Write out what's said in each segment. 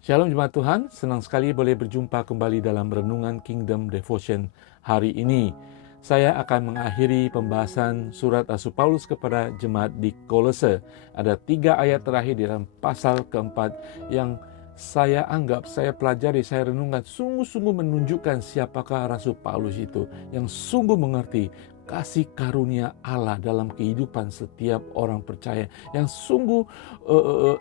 Shalom jemaat Tuhan, senang sekali boleh berjumpa kembali dalam Renungan Kingdom Devotion hari ini. Saya akan mengakhiri pembahasan surat Rasul Paulus kepada jemaat di Kolose. Ada 3 ayat terakhir di dalam pasal keempat yang saya anggap, saya pelajari, saya renungkan, sungguh-sungguh menunjukkan siapakah Rasul Paulus itu, yang sungguh mengerti kasih karunia Allah dalam kehidupan setiap orang percaya, yang sungguh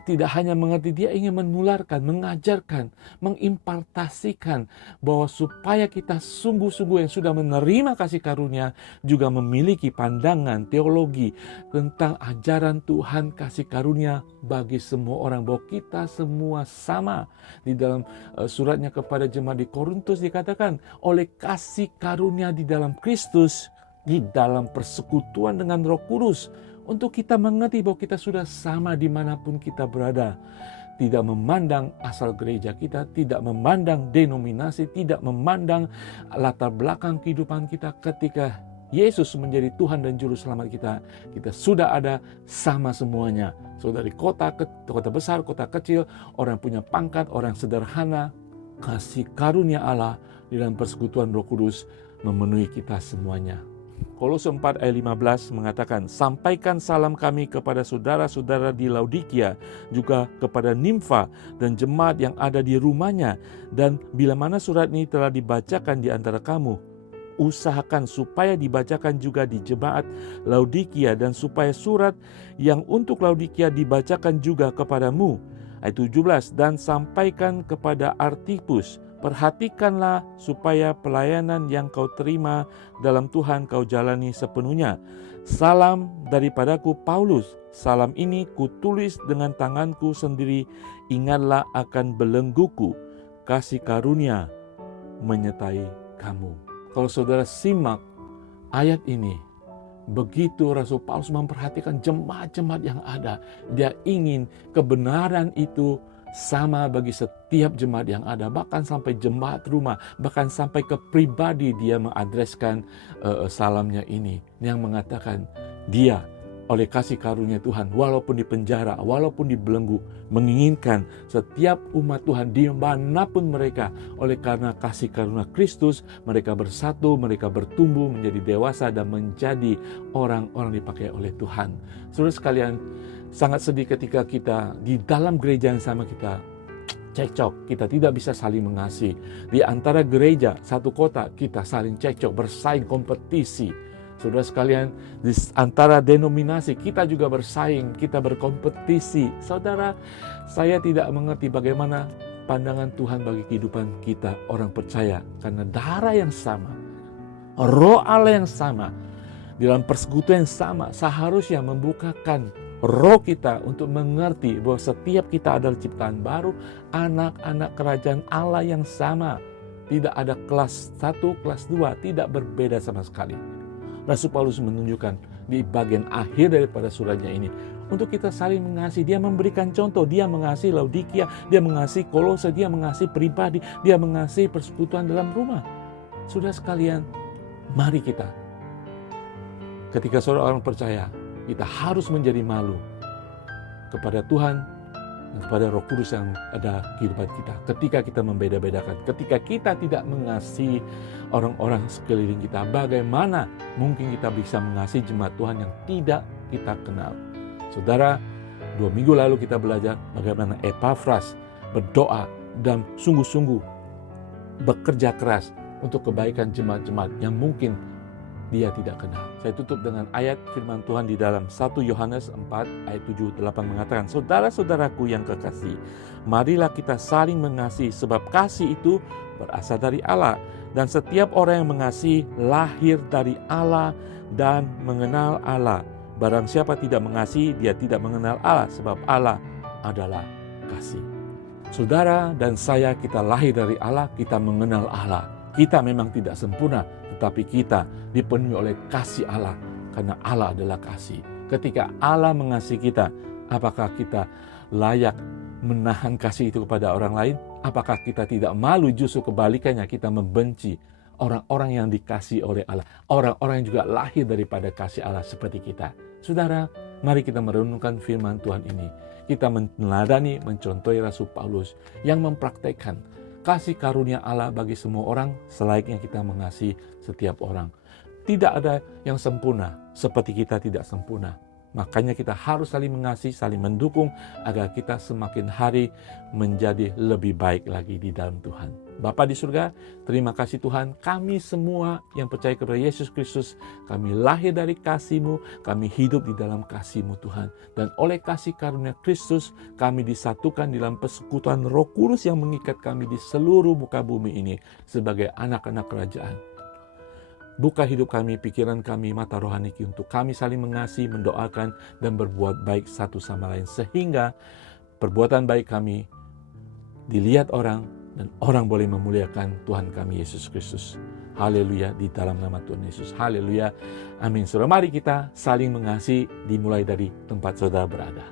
tidak hanya mengerti, dia ingin menularkan, mengajarkan, mengimpartasikan bahwa supaya kita sungguh-sungguh yang sudah menerima kasih karunia juga memiliki pandangan teologi tentang ajaran Tuhan kasih karunia bagi semua orang, bahwa kita semua sama. Di dalam suratnya kepada jemaat di Korintus dikatakan, oleh kasih karunia di dalam Kristus, di dalam persekutuan dengan Roh Kudus, untuk kita mengerti bahwa kita sudah sama dimanapun kita berada. Tidak memandang asal gereja kita, tidak memandang denominasi, tidak memandang latar belakang kehidupan kita. Ketika Yesus menjadi Tuhan dan Juru Selamat kita, kita sudah ada sama semuanya. So dari kota besar, kota kecil, orang punya pangkat, orang sederhana, kasih karunia Allah di dalam persekutuan Roh Kudus memenuhi kita semuanya. Kolose 4 ayat 15 mengatakan, sampaikan salam kami kepada saudara-saudara di Laodikia, juga kepada Nimfa dan jemaat yang ada di rumahnya. Dan bila mana surat ini telah dibacakan di antara kamu, usahakan supaya dibacakan juga di jemaat Laodikia, dan supaya surat yang untuk Laodikia dibacakan juga kepadamu. Ayat 17, dan sampaikan kepada Artipus, perhatikanlah supaya pelayanan yang kau terima dalam Tuhan kau jalani sepenuhnya. Salam daripadaku Paulus. Salam ini kutulis dengan tanganku sendiri. Ingatlah akan belengguku. Kasih karunia menyertai kamu. Kalau saudara simak ayat ini, begitu Rasul Paulus memperhatikan jemaat-jemaat yang ada, dia ingin kebenaran itu sama bagi setiap jemaat yang ada, bahkan sampai jemaat rumah, bahkan sampai ke pribadi dia mengadreskan salamnya ini, yang mengatakan dia oleh kasih karunia Tuhan, walaupun di penjara, walaupun dibelenggu, menginginkan setiap umat Tuhan dimanapun mereka, oleh karena kasih karunia Kristus, mereka bersatu, mereka bertumbuh menjadi dewasa dan menjadi orang-orang dipakai oleh Tuhan. Saudara sekalian, sangat sedih ketika kita di dalam gereja yang sama kita cekcok, kita tidak bisa saling mengasihi. Di antara gereja satu kota kita saling cekcok, bersaing, kompetisi. Saudara sekalian, di antara denominasi kita juga bersaing, kita berkompetisi. Saudara, saya tidak mengerti bagaimana pandangan Tuhan bagi kehidupan kita orang percaya, karena darah yang sama, Roh Allah yang sama, dalam persekutuan yang sama, seharusnya membukakan roh kita untuk mengerti bahwa setiap kita adalah ciptaan baru, anak-anak kerajaan Allah yang sama. Tidak ada kelas 1, kelas 2, tidak berbeda sama sekali. Rasul Paulus menunjukkan di bagian akhir daripada suratnya ini, untuk kita saling mengasihi. Dia memberikan contoh, dia mengasihi Laodikia, dia mengasihi Kolose, dia mengasihi pribadi, dia mengasihi persekutuan dalam rumah. Saudara sekalian, mari kita, ketika saudara orang percaya, kita harus menjadi malu kepada Tuhan dan kepada Roh Kudus yang ada kehidupan kita. Ketika kita membeda-bedakan, ketika kita tidak mengasihi orang-orang sekeliling kita, bagaimana mungkin kita bisa mengasihi jemaat Tuhan yang tidak kita kenal? Saudara, 2 minggu lalu kita belajar bagaimana Epafras berdoa dan sungguh-sungguh bekerja keras untuk kebaikan jemaat-jemaat yang mungkin dia tidak kenal. Saya tutup dengan ayat firman Tuhan di dalam 1 Yohanes 4 ayat 7-8 mengatakan, saudara-saudaraku yang kekasih, marilah kita saling mengasihi, sebab kasih itu berasal dari Allah, dan setiap orang yang mengasihi lahir dari Allah dan mengenal Allah. Barang siapa tidak mengasihi, dia tidak mengenal Allah, sebab Allah adalah kasih. Saudara dan saya, kita lahir dari Allah, kita mengenal Allah. Kita memang tidak sempurna, tetapi kita dipenuhi oleh kasih Allah, karena Allah adalah kasih. Ketika Allah mengasihi kita, apakah kita layak menahan kasih itu kepada orang lain? Apakah kita tidak malu? Justru kebalikannya, kita membenci orang-orang yang dikasihi oleh Allah, orang-orang yang juga lahir daripada kasih Allah seperti kita. Saudara, mari kita merenungkan firman Tuhan ini. kita meneladani, mencontohi Rasul Paulus yang mempraktekkan kasih karunia Allah bagi semua orang selayaknya kita mengasihi setiap orang. Tidak ada yang sempurna seperti kita tidak sempurna. Makanya kita harus saling mengasihi, saling mendukung agar kita semakin hari menjadi lebih baik lagi di dalam Tuhan. Bapa di surga, terima kasih Tuhan, kami semua yang percaya kepada Yesus Kristus, kami lahir dari kasih-Mu, kami hidup di dalam kasih-Mu Tuhan. Dan oleh kasih karunia Kristus, kami disatukan dalam persekutuan Roh Kudus yang mengikat kami di seluruh muka bumi ini sebagai anak-anak kerajaan. Buka hidup kami, pikiran kami, mata rohani untuk kami saling mengasihi, mendoakan, dan berbuat baik satu sama lain. Sehingga perbuatan baik kami dilihat orang, dan orang boleh memuliakan Tuhan kami Yesus Kristus. Haleluya, di dalam nama Tuhan Yesus. Haleluya, amin. Saudara, mari kita saling mengasihi dimulai dari tempat saudara berada.